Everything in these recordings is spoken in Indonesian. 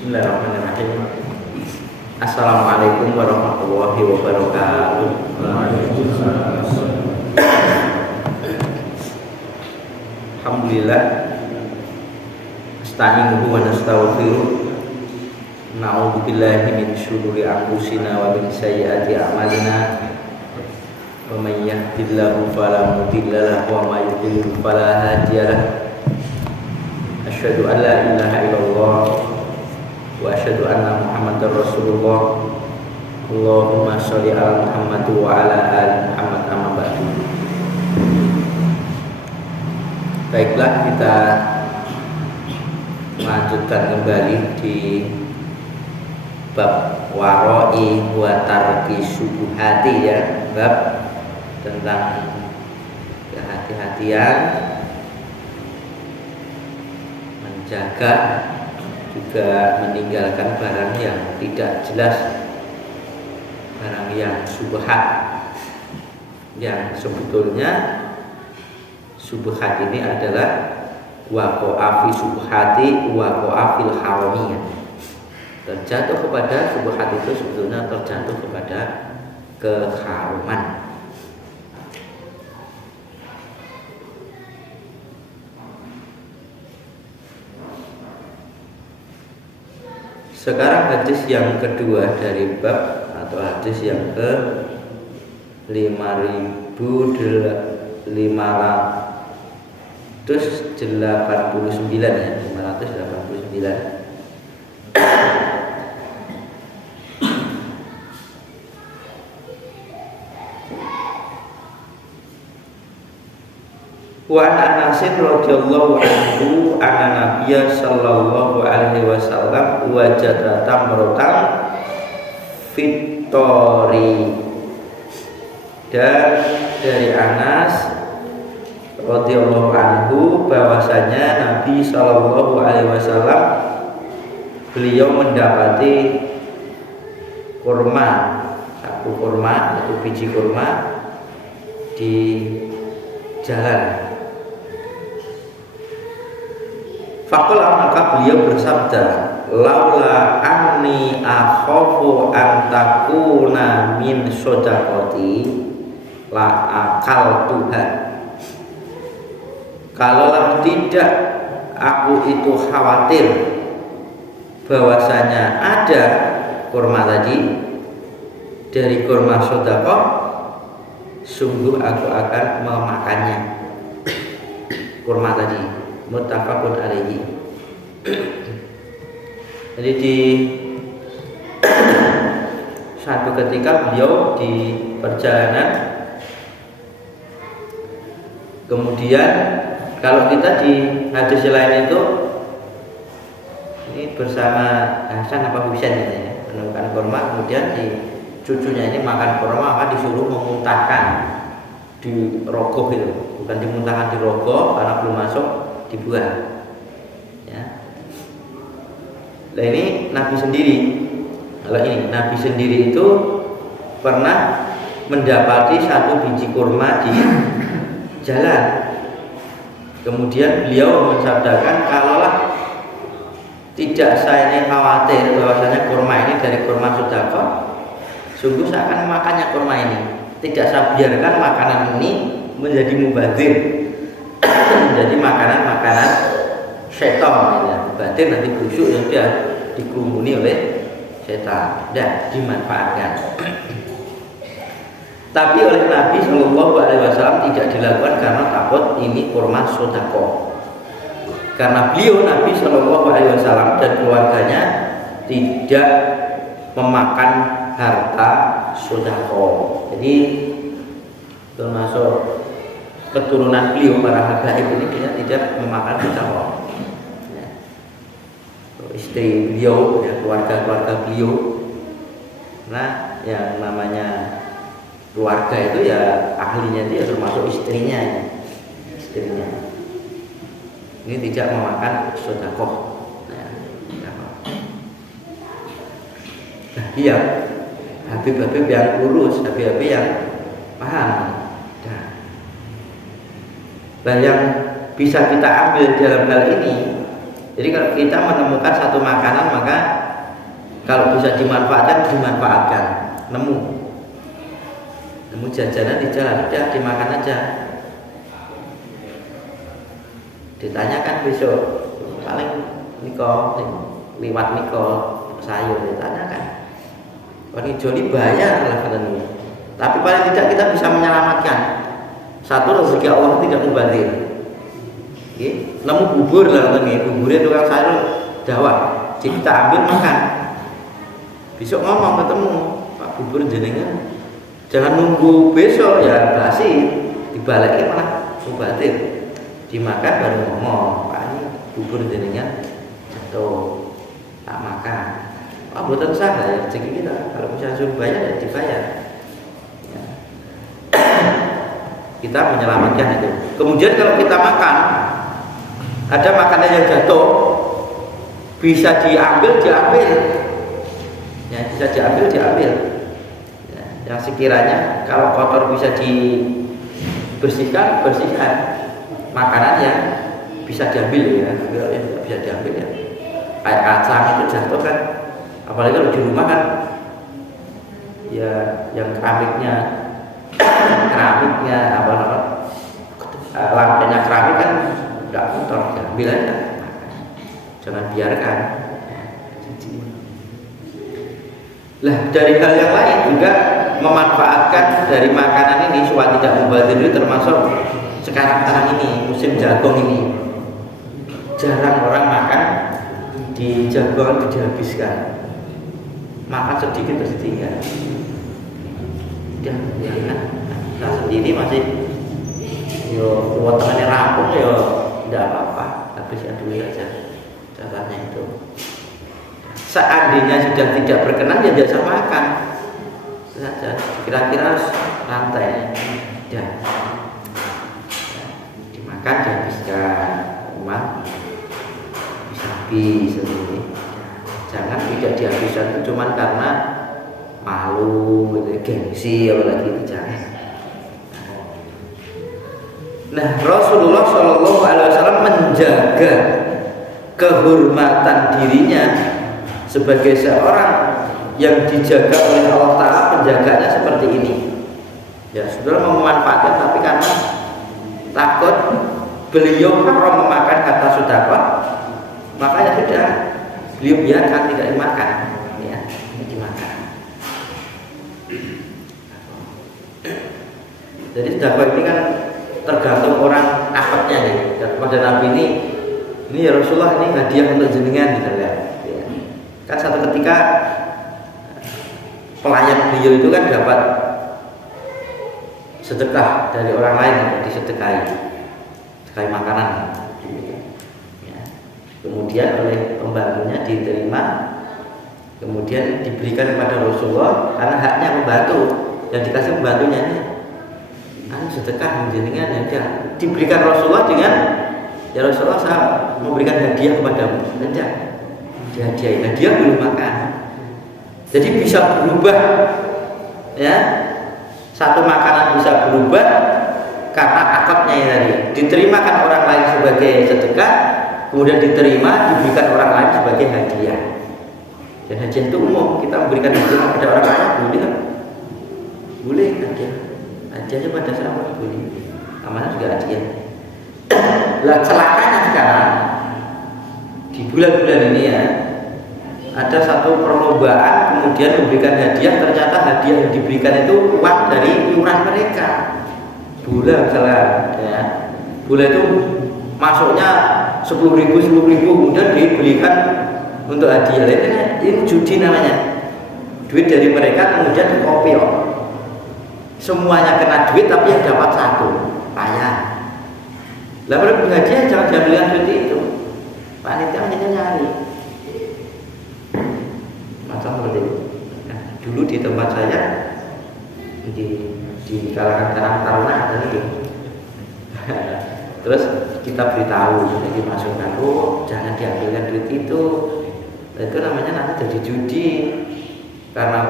Bismillahirrahmanirrahim. Assalamualaikum warahmatullahi wabarakatuh. Alhamdulillah. Asta'inuhu wa nastaghfiruh. Na'udzu billahi min syururi anfusina wa min sayyiati a'malina. Wa may yahdihillahu fala mudilla lahu wa may yudlil fala hadiya lahu. Asyhadu an la ilaha illallah wa asyhadu anna Muhammadar Rasulullah. Allahumma sholli ala Muhammad wa ala ali Muhammad amma ba'du. Baiklah, kita melanjutkan kembali di bab waro'i wa tarki subuhati, ya, bab tentang kehati-hatian menjaga juga meninggalkan barang yang tidak jelas, barang yang subhat, yang sebetulnya subhat ini adalah waqa'a fi subhati waqa'a fil haramiyah. Terjatuh kepada subhat itu sebetulnya terjatuh kepada keharuman. Sekarang hadis yang kedua dari bab atau hadis yang ke 5589 ya, 589. Wa Anas radhiyallahu anhu anna Nabiyya sallallahu alaihi wasallam wajada tamratan fitori. Dan dari Anas radhiyallahu anhu bahwasanya Nabi sallallahu alaihi wasallam beliau mendapati kurma, satu kurma atau biji kurma di jalan. Faqala, maka beliau bersabda, laula anni akhafu an takuna min shadaqati la akal Tuhan. Kalaulah tidak aku itu khawatir bahwasanya ada kurma tadi dari kurma sedekah, sungguh aku akan memakannya. Kurma tadi muttafaqun alaihi. Jadi di satu ketika beliau di perjalanan, kemudian kalau kita di hadis lain itu ini bersama Hasan apa Husain ya, menemukan kurma, kemudian di cucunya ini makan kurma, maka disuruh memuntahkan di rogoh itu, bukan dimuntahkan di rogoh karena belum masuk, dibuang ya. Nah ini Nabi sendiri, kalau ini Nabi sendiri itu pernah mendapati satu biji kurma di jalan. Kemudian beliau mensabdakan, kalaulah tidak saya ini khawatir bahwasanya kurma ini dari kurma sedekah, sungguh saya akan memakannya kurma ini. Tidak saya biarkan makanan ini menjadi mubadzir, menjadi makanan-makanan setan ya. Mubadzir nanti busuk yang dia dikerumuni oleh setan, dan dimanfaatkan. Tapi oleh Nabi Shallallahu Alaihi Wasallam tidak dilakukan karena takut ini kurma sedekah. Karena beliau Nabi Shallallahu Alaihi Wasallam dan keluarganya tidak memakan harta sedekah. Jadi termasuk keturunan beliau para habaib ini tidak memakan sedekah. Ya. Istri beliau, ya, keluarga beliau. Nah, yang namanya keluarga itu ya ahlinya dia termasuk istrinya ya. Istrinya ini tidak memakan sedekah. Nah, iya, Habib-habib yang lurus, Habib-habib yang paham. Nah, yang bisa kita ambil dalam hal ini Jadi kalau kita menemukan satu makanan, maka kalau bisa dimanfaatkan. Nemu jajanan di jalan, udah dimakan aja. Ditanyakan besok, paling liwat niko sayur ditanyakan. Ini joli bayar lah katanya. Tapi paling tidak kita bisa menyelamatkan. Satu, rezeki Allah tidak mubazir. Nemu bubur lah katanya, buburnya tukang sayur Jawa. Jadi kita ambil makan. Besok ngomong ketemu, Pak bubur jenengan, jangan nunggu besok ya basi, dibalikin malah mubazir. Dimakan baru ngomong, Pak ini bubur jenengan jatuh, tak makan. Buatan sah ya rezeki kita. Kalau misalnya suruh bayar ya dibayar. Ya. Kita menyelamatkan itu. Kemudian kalau kita makan, ada makanan yang jatuh, bisa diambil. Ya, bisa diambil. Ya, yang sekiranya kalau kotor bisa dibersihkan. Makanan yang bisa diambil ya, bisa diambil ya. Kayak kacang itu jatuh kan. Apalagi kalau di rumah kan ya yang keramiknya lantainya keramik kan nggak kotor, ambil aja, jangan biarkan. Lah dari hal yang lain juga memanfaatkan dari makanan ini supaya tidak mubazir itu termasuk sekarang ini musim jagung ini jarang orang makan di jagung dihabiskan. Makan sedikit terus tinggal. Ya kan. Nah sendiri masih kuotannya rampung tidak apa-apa, habiskan dulu aja caranya itu. Seandainya sudah tidak berkenan ya biasa makan saja. Kira-kira rantai ya. Dimakan dihabiskan, umat bisa habis sendiri. Jangan tidak dihabiskan cuma karena malu, gengsi, apalagi itu jangan. Nah, Rasulullah Shallallahu Alaihi Wasallam menjaga kehormatan dirinya sebagai seorang yang dijaga oleh Allah Taala, penjaganya seperti ini. Ya, saudara memanfaatkan, tapi karena takut beliau haram memakan kata sedekah, makanya sudah. Beliau biarkan tidak dimakan, ya, ini dimakan. Jadi sedekah ini kan tergantung orang akadnya nih. Pada Nabi ini ya Rasulullah, ini hadiah untuk jenengan misalnya. Ya. Kan satu ketika pelayan beliau itu kan dapat sedekah dari orang lain, disedekahi makanan. Kemudian oleh pembantunya diterima, kemudian diberikan kepada Rasulullah karena haknya pembantu, yang dikasih pembantunya ini sedekah menjenengan, ya diberikan Rasulullah dengan ya Rasulullah saya memberikan hadiah kepadamu, saja hadiah belum makan. Jadi bisa berubah, ya, satu makanan bisa berubah karena akadnya yang tadi diterimakan orang lain sebagai sedekah, kemudian diterima diberikan orang lain sebagai hadiah. Dan hadiah itu umum, kita memberikan hadiah kepada orang lain boleh hadiahnya pada sahabat boleh, namanya juga hadiah. Lah celakanya sekarang di bulan-bulan ini ya, ada satu perlombaan kemudian memberikan hadiah, ternyata hadiah yang diberikan itu uang dari iuran mereka. Bola misalnya ya, bola itu masuknya 10.000 kemudian diberikan untuk hadiah. Ini judi namanya, duit dari mereka kemudian dikopiok, semuanya kena duit tapi yang dapat satu payah. Lalu hadiah jangan diambilkan duit itu, panitia hanya nyari macam seperti itu. Nah, dulu di tempat saya di kalangan Karang Taruna ada itu. Terus kita beritahu, jadi masukkan, jangan diambilkan duit itu. Dan itu namanya nanti jadi judi, karena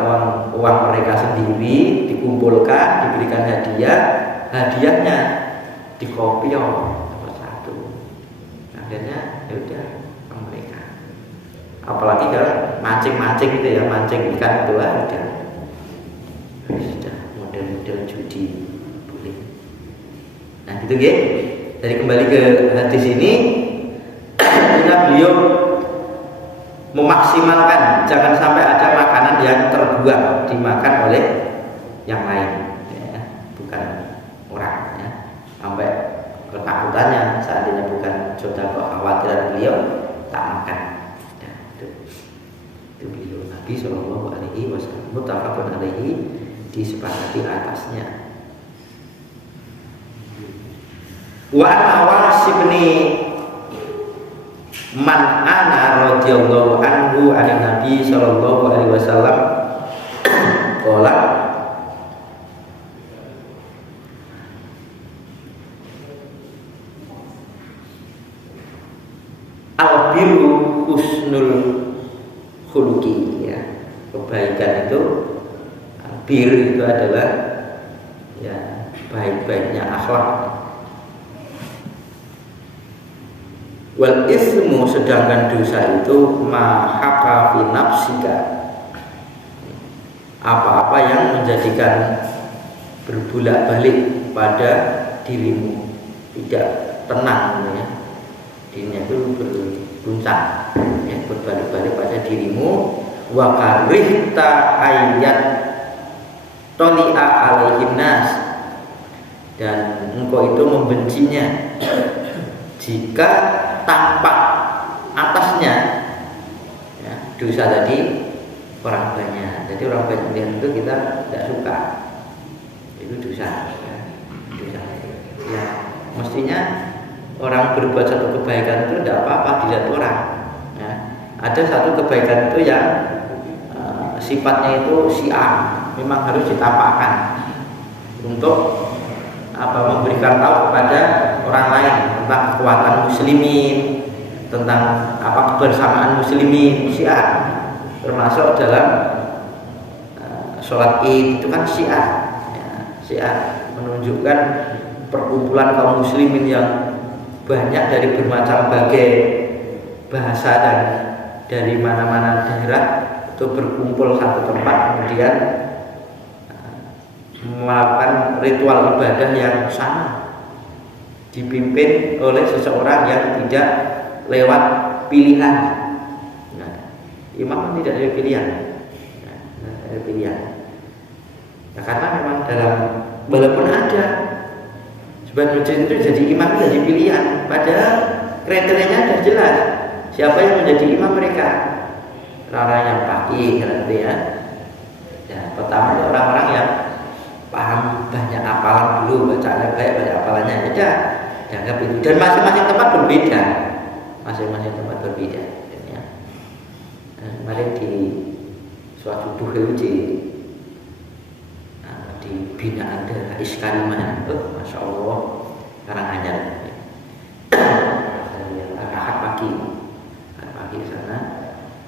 uang mereka sendiri dikumpulkan, diberikan hadiahnya dikopiok satu. Akhirnya ya udah mereka. Apalagi kalau mancing-mancing gitu ya, mancing ikan itu udah model-model judi boleh. Nah gitu ya. Jadi kembali ke hadis ini, beliau memaksimalkan jangan sampai ada makanan yang terbuang dimakan oleh yang lain, ya, bukan orang, ya. Sampai ketakutannya seandainya bukan saudara kekhawatiran beliau tak makan. Ya, itu beliau Nabi Shallallahu Alaihi Wasallam muttafaqun alaihi disepakati atasnya. Wa Awas bin Man ana radhiyallahu anhu an Nabi sallallahu alaihi wasallam qala al-birru husnul khuluqi, ya. Kebaikan itu, bir itu adalah ya baik-baiknya akhlak. Wal ismu, sedangkan dosa itu mahaka fi nafsika, apa-apa yang menjadikan berbolak-balik pada dirimu, tidak tenang, ya. Dirinya itu berguncang, ya, berbalik-balik pada dirimu. Wa karihta ayat toli'a alaihin nas, dan engkau itu membencinya jika tampak atasnya, ya, dosa tadi orang banyak. Jadi orang banyak itu kita tidak suka, itu dosa, ya. Dosa, ya. Mestinya orang berbuat satu kebaikan itu tidak apa-apa dilihat orang, ya. Ada satu kebaikan itu yang sifatnya itu syiar, memang harus ditampakkan untuk memberikan tahu kepada orang lain tentang kekuatan muslimin, tentang kebersamaan muslimin, syiar. Termasuk dalam sholat Id itu kan syiar, ya, syiar menunjukkan perkumpulan kaum muslimin yang banyak dari bermacam bagai bahasa dan dari mana-mana daerah itu berkumpul satu tempat, kemudian melakukan ritual ibadah yang sama, dipimpin oleh seseorang yang tidak lewat pilihan. Nah, imam tidak ada pilihan, ada pilihan. Nah, karena memang dalam, walaupun ada sebagian masjid itu jadi imam jadi pilihan, padahal kriterianya sudah jelas siapa yang menjadi imam mereka. Orang yang pagi, gitu ya. Ya, pertama itu orang-orang yang paham, banyak hafalan dulu, bacanya baik, banyak hafalannya, ya dianggap itu. Dan masing-masing tempat berbeda, masing-masing tempat berbeda, ya. Kemarin di suatu subuh itu di binaan daerah Iskariman, masya Allah, Karanganyar, Ahad pagi sana,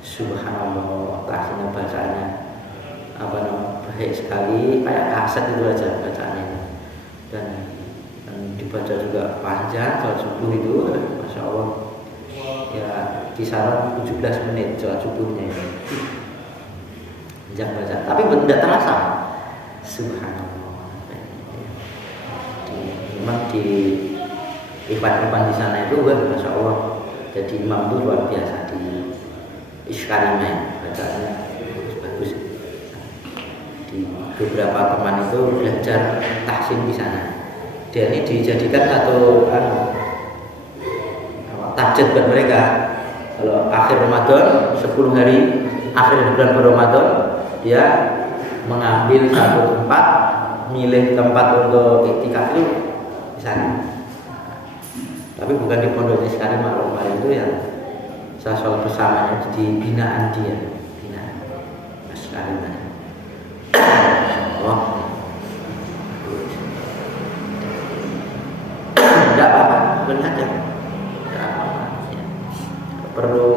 subhanallah, tasnya bacanya baik sekali, kayak kaset itu aja bacaannya, dan dibaca juga panjang. Sholat subuh itu masya Allah, ya kisaran 17 menit sholat subuhnya ini, panjang baca, tapi tidak terasa, subhanallah. Memang di ikhwan-ikhwan di sana itu masya Allah, jadi imam itu luar biasa di Iskarimen, bacaannya bagus. Di beberapa teman itu belajar tahsin di sana. Dia ini dijadikan satu tahajud buat mereka. Kalau akhir Ramadan, 10 hari akhir bulan Ramadan, dia mengambil satu tempat, milih tempat untuk iktikaf itu di sana. Tapi bukan di pondok Iskarimen, kemarin itu yang saya sholat bersamanya di binaan dia, binaan Iskarimen. Oh, tidak apa-apa, boleh aja. Perlu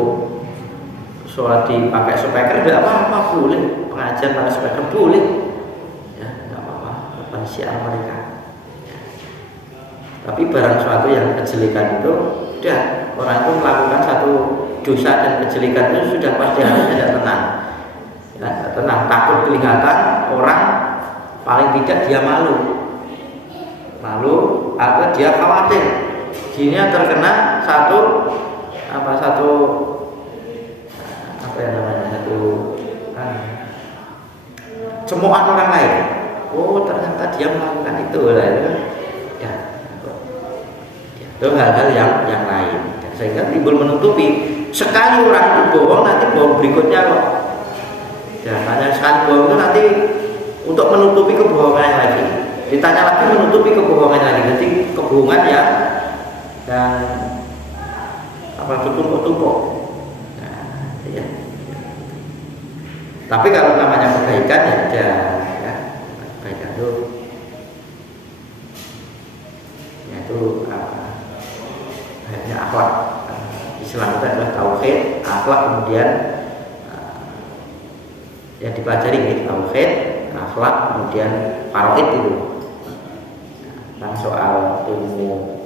sholat dipakai speaker, tidak apa-apa, boleh. Pengajian pakai speaker boleh, ya, tidak apa-apa. Bukan syiar mereka. Ya. Tapi barang suatu yang kejelekan itu, udah, orang itu melakukan satu dosa dan kejelekan itu sudah pasti harus tidak tenang. Ya, tenang, takut kelihatan orang, paling tidak dia malu atau dia khawatir dirinya terkena satu cemoohan orang lain. Oh, ternyata dia melakukan itu lah. Ya, itu hal-hal yang lain. Sehingga timbul menutupi. Sekali orang itu bohong, nanti bohong berikutnya kok. Ya, hanya sekali bohong itu nanti untuk menutupi kebohongan yang lagi. Ditanya lagi menutupi kebohongan lagi. Jadi kebohongan yang tumpuk-tumpuk. Nah, ya. Tapi kalau namanya kebaikan ya ada, ya, kebaikan itu, yaitu hanya akhlak. Islam itu adalah tauhid, akhlak, kemudian yang dipelajari ini tauhid, akhlak, kemudian faraid itu. Nah, soal ilmu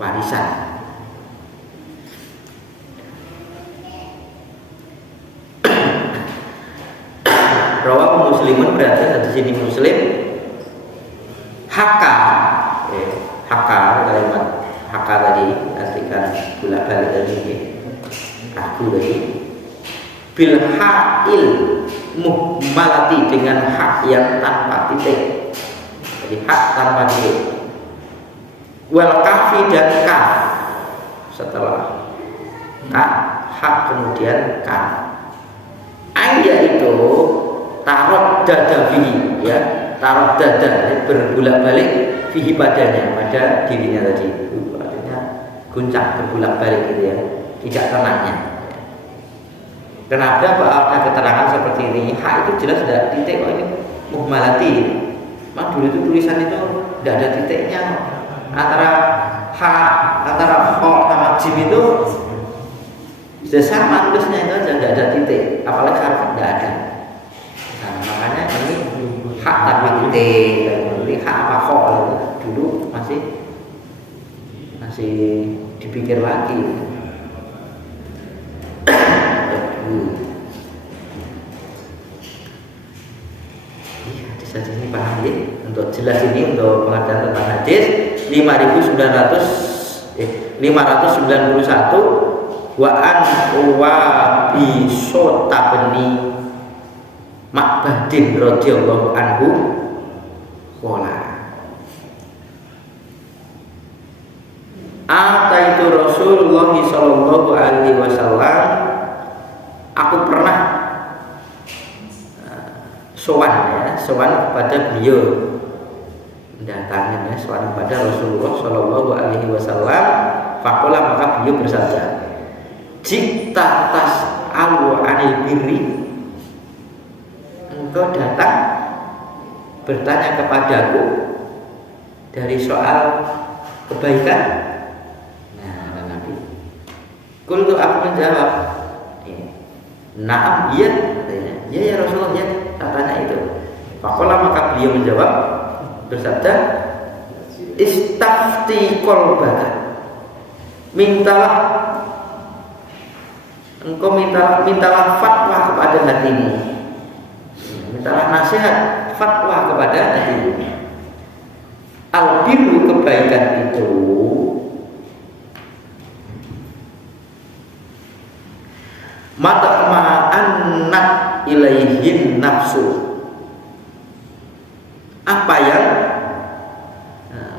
warisan. Rawahu Muslimun, berarti di sini Muslim haka, kalimat haka tadi artikan bolak balik dari aku tadi bil ha'il muhmalati, dengan hak yang tanpa titik. Jadi hak tanpa titik. Wal kafi dan kaf, setelah hak kemudian kaf. Yaitu tarot dada fihi, ya, tarot dada berbolak balik fihi padanya, pada dirinya tadi. Artinya guncang berbolak balik gitu ya, tidak tenangnya. Kenapa ada keterangan seperti ini? Hak itu jelas ada titik kok, ini muhmalati. Mak dulu itu tulisan itu tidak ada titiknya. Antara ho sama jim itu sudah sama tulisnya, itu aja tidak ada titik, apalagi harf tidak ada. Nah, makanya ini hak tanpa titik, ini hak apa ho dulu masih dipikir lagi. Hadis ini paham ya? Untuk jelas ini, untuk pengertian tentang hadis 591 wa an Uwabi Sotabni Ma'badin radhiyallahu anhu qala ataitu Rasulullah sallallahu alaihi wasallam, aku pernah sowan kepada beliau, mendatangi sowan kepada Rasulullah sallallahu alaihi wasallam. Faqala, maka beliau bersabda, jikta tas'alu anil birri, engkau datang bertanya kepadaku dari soal kebaikan. Nah, Nabi kultu, aku menjawab, na'am, iya. Ya, ya Rasulullah, ya, katanya itu. Faqala, maka beliau menjawab, bersabda, istafti qalbaka, mintalah fatwa kepada hatimu, mintalah nasihat, fatwa kepada hatimu. Al-birru, kebaikan itu matma'annat ilaihin nafsu, apa yang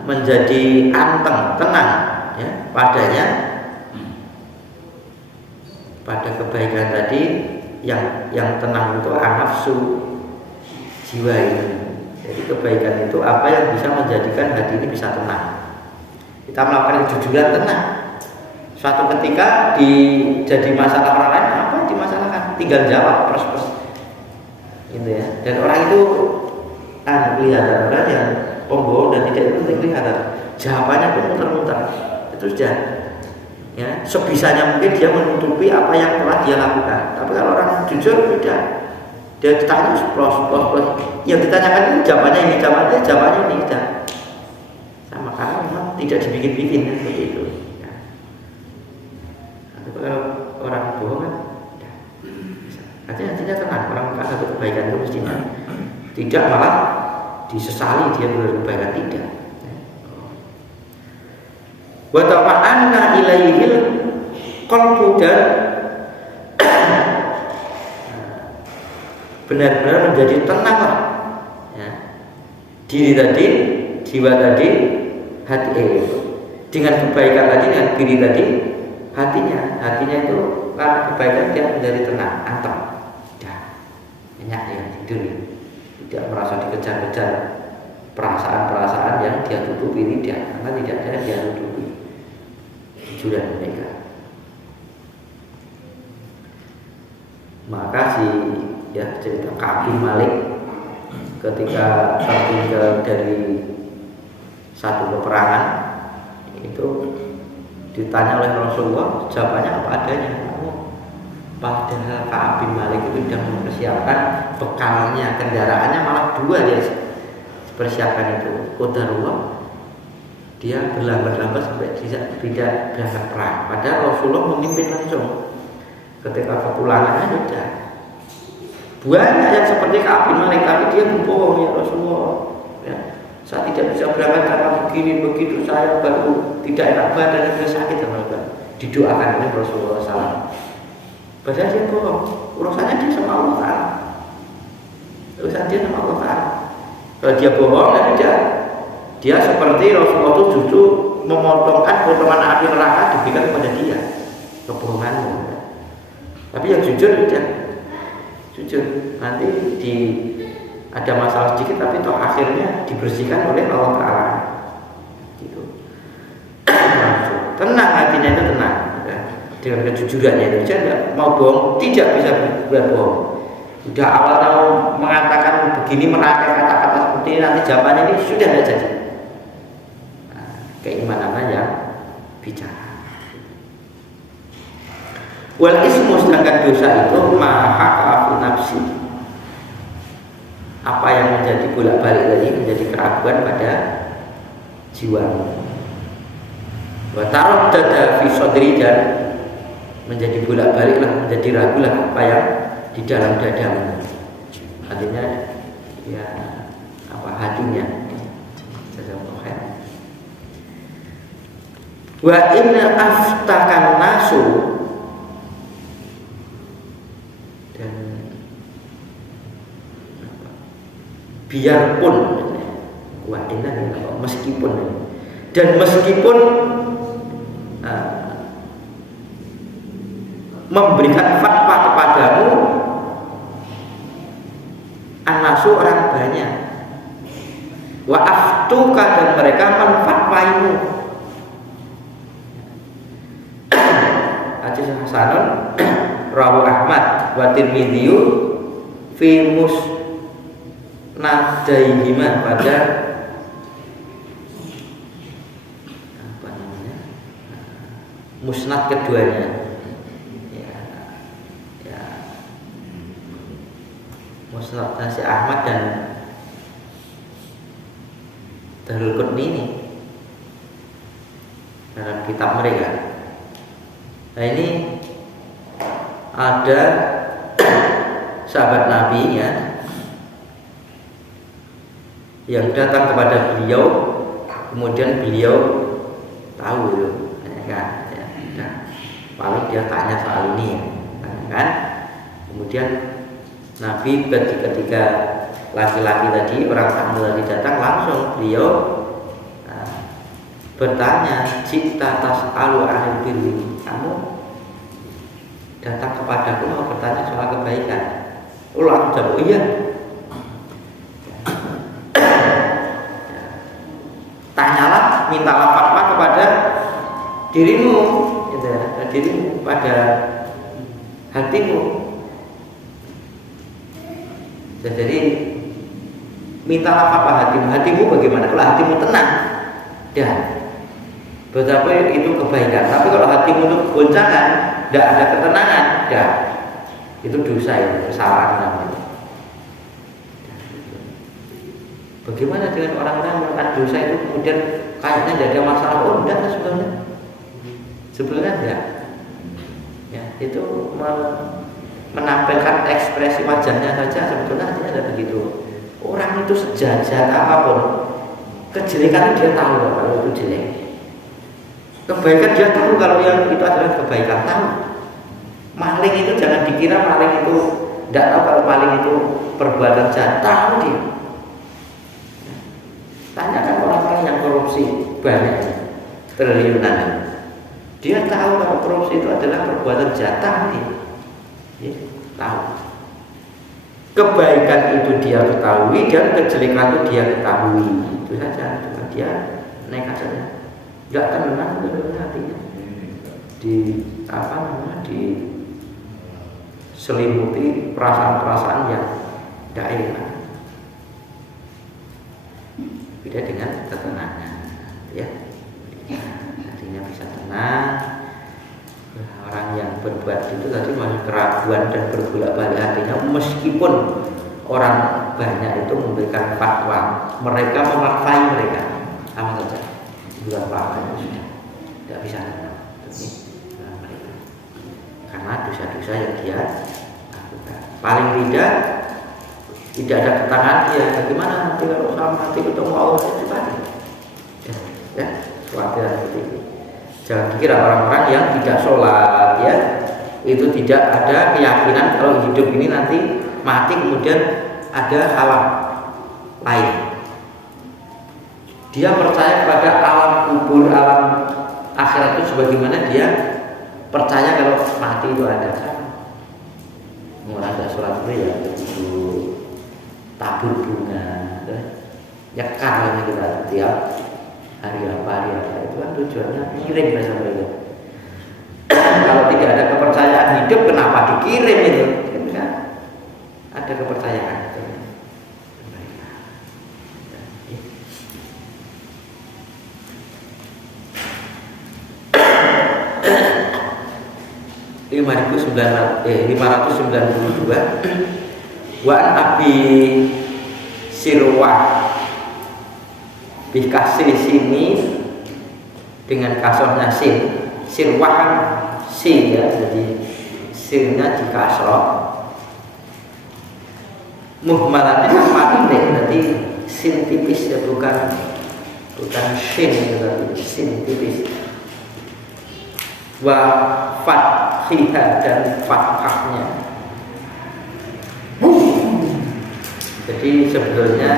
menjadi anteng, tenang ya padanya, pada kebaikan tadi, yang tenang itu nafsu, jiwa ini. Jadi kebaikan itu apa yang bisa menjadikan hati ini bisa tenang. Kita melakukan kejujuran, tenang. Suatu ketika jadi masalah orang lain, apa yang dimasalahkan? Tinggal jawab, pers gitu ya. Dan orang itu kelihatan orang yang pembohong dan tidak itu kelihatan. Jawabannya pun muter-muter. Itu sudah ya, sebisanya mungkin dia menutupi apa yang telah dia lakukan. Tapi kalau orang jujur tidak, dia ditanya plus. Yang ditanyakan ini jawabannya ini, jawabannya ini tidak. Sama, karena memang tidak dibikin-bikin seperti itu. Ya. Nah, kalau orang hatinya tenang. Orang melakukan satu kebaikan itu mestinya tidak malah disesali dia berbuat kebaikan, tidak. Wa ta'anna ilaihil qalbu, dan benar-benar menjadi tenanglah ya, diri tadi, jiwa tadi, hati dengan kebaikan tadi, dengan diri tadi, hatinya itu karena kebaikan dia menjadi tenang, anteng, enak ya tidur, tidak merasa dikejar-kejar perasaan-perasaan yang dia tutupi, tidak, karena tidak ada yang dia tutupi jujuran mereka. Maka cerita Ka'ab bin Malik ketika tertinggal dari satu peperangan itu ditanya oleh Rasulullah, jawabannya apa adanya. Padahal Ka'ab bin Malik itu sudah mempersiapkan bekalnya, kendaraannya malah 2 dia persiapkan itu. Qadarullah, dia berlambat-lambat sampai tidak berangkat perang. Padahal Rasulullah memimpin langsung. Ketika kepulangannya sudah banyak yang seperti Ka'ab bin Malik, tapi dia berbohong, ya Rasulullah, ya, saya tidak bisa berangkat karena begini begitu, saya baru tidak enak badan, sudah sakit dan didoakan oleh Rasulullah SAW. Padahal dia bohong, urusannya dia sama Allah Ta'ala, urusan dia sama Allah Ta'ala. Kalau dia bohong, dia seperti Rasulullah itu justru memotongkan potongan api neraka diberikan kepada dia, kebohonganmu. Tapi yang jujur tidak. Jujur, nanti ada masalah sedikit, tapi toh akhirnya dibersihkan oleh Allah Ta'ala gitu. Tenang, hatinya itu tenang ya. Dengan kejujurannya itu, dia tidak mau bohong, tidak bisa berbohong. Sudah awal tahu mengatakan begini, merangkai kata-kata seperti ini, nanti jawabannya ini sudah tidak jadi. Nah, keimanannya yang bicara. Wal ismu, sedangkan dosa itu mahaka fi nafsi, apa yang menjadi bolak-balik tadi, menjadi keraguan pada jiwa. Wa taraddada fi sadri, dan menjadi bolak-baliklah, menjadi ragulah apa yang di dalam dadamu. Artinya ya apa hatinya. Wa inna aftakan nasu, biarpun meskipun, dan meskipun memberikan fatwa kepadamu anasu, orang banyak, wa aftuka, dan mereka menfatwaimu. Hadis hasanun rawu Ahmad wa Tirmidzi fi musnadaihima, pada apa namanya, musnad keduanya, ya musnad si Ahmad dan Darul Qutni ini dalam kitab mereka. Nah ini ada sahabat Nabi ya, yang datang kepada beliau, kemudian beliau tahu kan, paling dia tanya soal ini kan. Kemudian Nabi ketika laki-laki tadi, orang tamu tadi datang, langsung beliau bertanya, "Cita tas'alu 'anil birri." Kamu datang kepadaku mau bertanya soal kebaikan. Ulang jawab, iya. Tanyalah, mintalah fatwa kepada dirimu, gitu ya, dirimu, pada hatimu. Jadi mintalah fatwa hatimu. Hatimu bagaimana? Kalau hatimu tenang, ya betapa itu kebaikan. Tapi kalau hatimu itu goncangan, tidak ada ketenangan, ya itu dosa, itu kesalahan namanya. Bagaimana dengan orang-orang yang melakukan dosa itu kemudian kayaknya tidak ada masalah? Oh, tidak sebenarnya enggak. Ya, itu menampilkan ekspresi wajahnya saja sebetulnya artinya ada begitu. Orang itu sejajar apapun, kejelekan dia tahu kalau itu jelek, kebaikan dia tahu kalau yang itu adalah kebaikan, tahu. Maling itu jangan dikira maling itu tidak tahu kalau maling itu perbuatan jahat, tahu dia. Tanyakan orang-orang yang korupsi banyak triliunan, dia tahu kalau korupsi itu adalah perbuatan jahat, tahu dia. Ya, tahu. Kebaikan itu dia ketahui dan kejelekan itu dia ketahui. Itu saja, cuma dia nekat saja. Tidak tenang itu hatinya. Di apa namanya? Di selimuti perasaan-perasaan yang tidak enak. Beda dengan ketenangan, ya. Hatinya bisa tenang. Orang yang berbuat itu tadi masih keraguan dan berbolak-balik hatinya, meskipun orang banyak itu memberikan fatwa, mereka memaknai mereka sama saja, bukan apa-apa itu sudah tidak bisa tenang mereka karena dosa-dosa yang dia lakukan. Paling tidak ada ketangan dia. Bagaimana nanti kalau sama nanti ketemu Allah itu tadi, ya khawatir seperti itu. Jangan dikira orang-orang yang tidak sholat ya itu tidak ada keyakinan kalau hidup ini nanti mati kemudian ada alam lain. Dia percaya pada alam kubur, alam akhirat itu sebagaimana dia percaya kalau mati itu ada. Orang tidak sholat itu ya begitu tabur bunga, nyekar kita tiap hari apa itu kan tujuannya kirim bahasa mereka. Kalau tidak ada kepercayaan hidup, kenapa dikirim itu? Kan ada kepercayaan itu. 592 wa Abi Sirwah dikasih sini dengan kasrohnya sin, sirwah kan sin ya, jadi sinnya dikasroh, muhmalatin yang pendek, berarti sin tipis ya, bukan sin, tapi sin tipis. Wa fathihah dan fathahnya. Jadi sebetulnya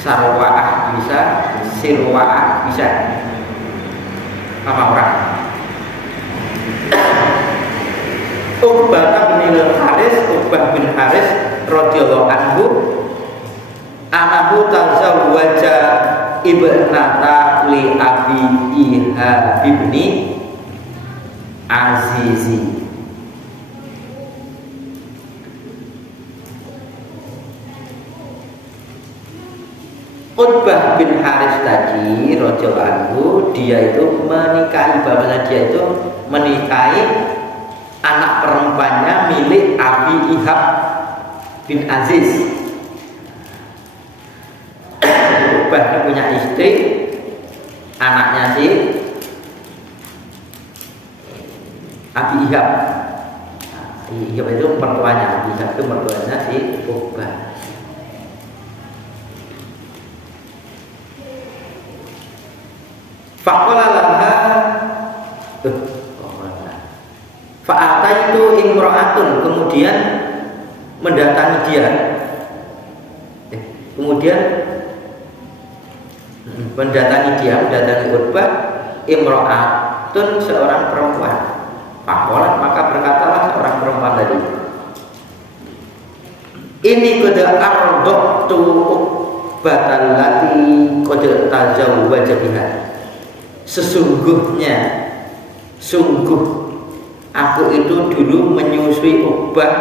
sarwaah bisa, sirwaah bisa. Apa orang? Uqbah bin Haris radhiyallahu anhu anahu tazawwaja ibnata li Abi Ihab ibni Azizi. Uqbah bin Haris tadi radhiyallahu anhu, dia itu menikahi, bapaknya dia itu menikahi anak perempuannya milik Abi Ihab bin Aziz. Uqbah punya istri, anaknya si Abi Ihab. Ihab itu mertuanya, Abi Ihab itu mertuanya si Uqbah. Faqala laha fa'ata itu imra'atun, kemudian mendatangi dia, mendatangi Uqbah, imra'atun seorang perempuan. Faqalat, maka berkatalah seorang perempuan tadi, ini qad ardatu Uqbatan lati qad tazawwaja biha. Sungguh aku itu dulu menyusui Uqbah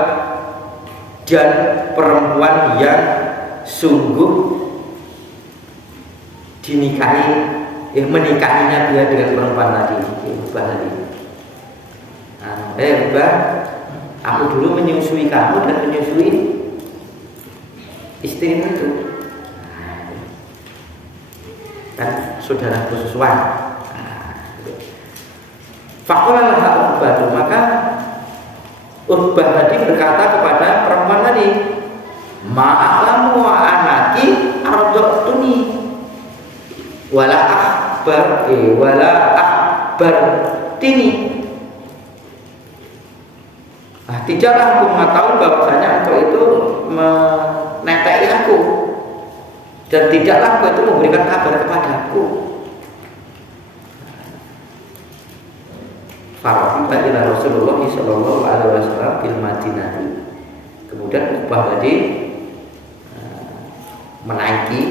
dan perempuan yang sungguh menikahinya dia dengan perempuan tadi, Uqbah tadi. Uqbah, aku dulu menyusui kamu dan menyusui istrimu itu, kan saudara sesuai. Faqala laha Uqbah, maka Utbah tadi berkata kepada perempuan tadi, ma'alamu wa anaki ardoktuni wala akbar tini. Nah, tidaklah aku mengetahui bahwasanya engkau itu menetei aku, dan tidaklah engkau itu memberikan kabar kepadaku. Farafiqa ila Rasulullah sallallahu alaihi wasallam fil Madinah. Kemudian Uqbah tadi menaiki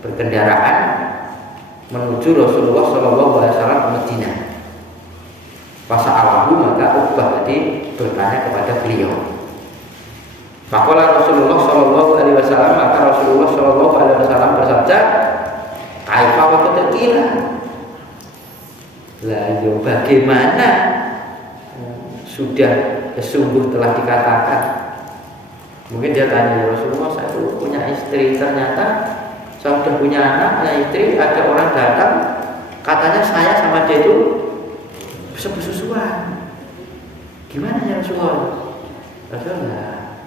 berkendaraan menuju Rasulullah sallallahu alaihi wasallam ke Madinah. Fasa'alahu, maka Uqbah tadi bertanya kepada beliau. Faqala Rasulullah sallallahu alaihi wasallam, maka Rasulullah sallallahu alaihi wasallam bersabda, "Kaifa wa qila?" Lah, yo bagaimana sudah sungguh telah dikatakan. Mungkin dia tanya, ya Rasulullah, saya itu punya istri, ternyata saya sudah punya anak, punya istri, ada orang datang katanya saya sama dia itu bersusuan. Gimana ya Rasulullah? Rasulullah,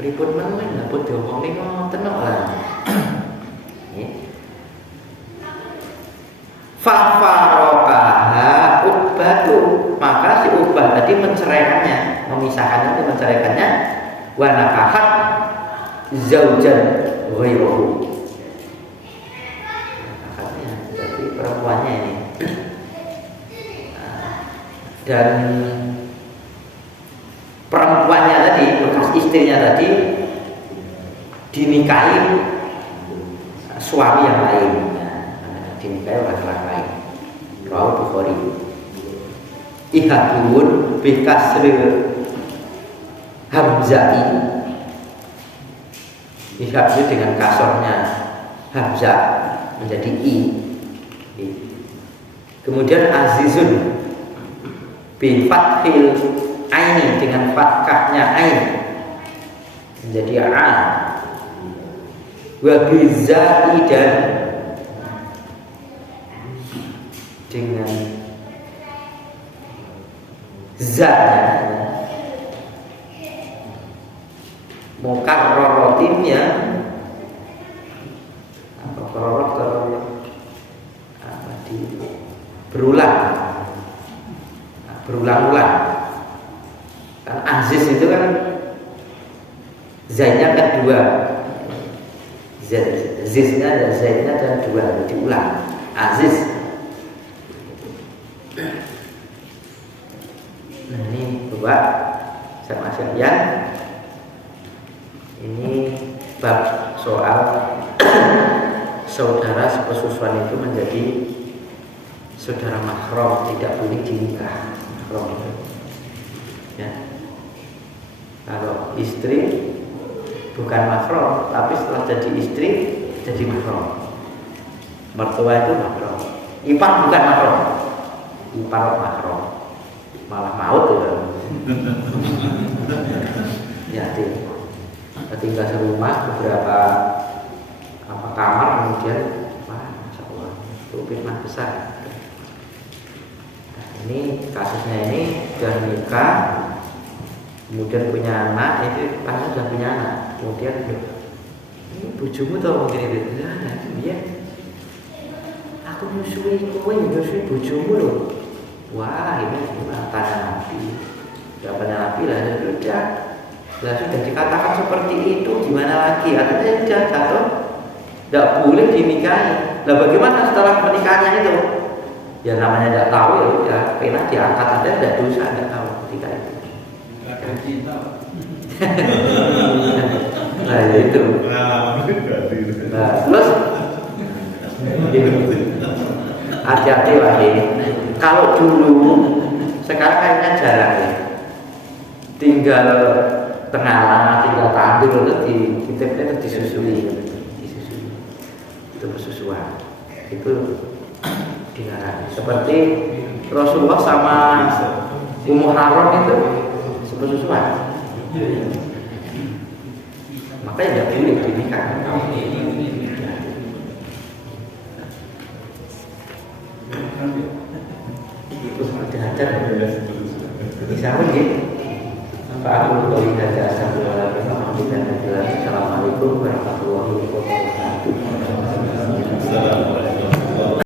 pripun meneh pun diomongi ngoten kok lah. Fafarokaha Uqbatu, maka si Uqbah tadi menceraikannya, memisahkannya, menceraikannya. Wa nakahat zaujan ghairuhu, nakahnya jadi perempuannya ini. Dan perempuannya tadi, bekas istrinya tadi, dinikahi suami yang lain, dinikahi oleh laki lain. Rawi Bukhari. Ihadun bikasril hamzai, ihad itu dengan kasornya hamzah menjadi i. Kemudian azizun bi fathil aini, dengan fathahnya ain menjadi a. Wa bizaidan, dengan zatnya mukarraratin, ya apa berulang-ulang. Kan aziz itu kan zaidnya kan dua, ziznya dan zaidnya dan dua, diulang. Aziz. Nah, ini coba sama sekalian, ini bab soal saudara sepesusuan itu menjadi saudara mahram, tidak boleh dinikah. Mahram itu, ya. Kalau istri bukan mahram, tapi setelah jadi istri jadi mahram. Mertua itu mahram. Ipar bukan mahram, ipar mahram, malah maut ya. Ya, tinggal serumah beberapa kamar, kemudian Masya Allah, itu fitnah besar. Nah, ini kasusnya, ini sudah nikah, kemudian punya anak, itu pas sudah punya anak, kemudian ini bojomu tau mungkin itu, nah iya, aku nyusui kowe, nyusui bojomu loh. Wah, ini gimana? Tanya Nabi. Jawabannya Nabi lah, sudah. Lah sudah dikatakan seperti itu, gimana lagi? Artinya sudah jatuh, tidak boleh dinikahi. Lah bagaimana setelah pernikahannya itu? Ya namanya tidak tahu, ya udah, pernah diangkat ada, tidak dosa, tidak tahu ketika itu. Nah itu. Nah, terus hati-hati lagi. Kalau dulu, sekarang kayaknya jarang ya. Tinggal tengah, tinggal tandur itu dititipnya itu disusui. Itu persusuan. Itu dilarang. Seperti Rasulullah sama Ummu Haram itu sepersusuan. Makanya tidak boleh dinikah. Itu sangat jahat. Bisa gitu. Assalamualaikum warahmatullahi wabarakatuh.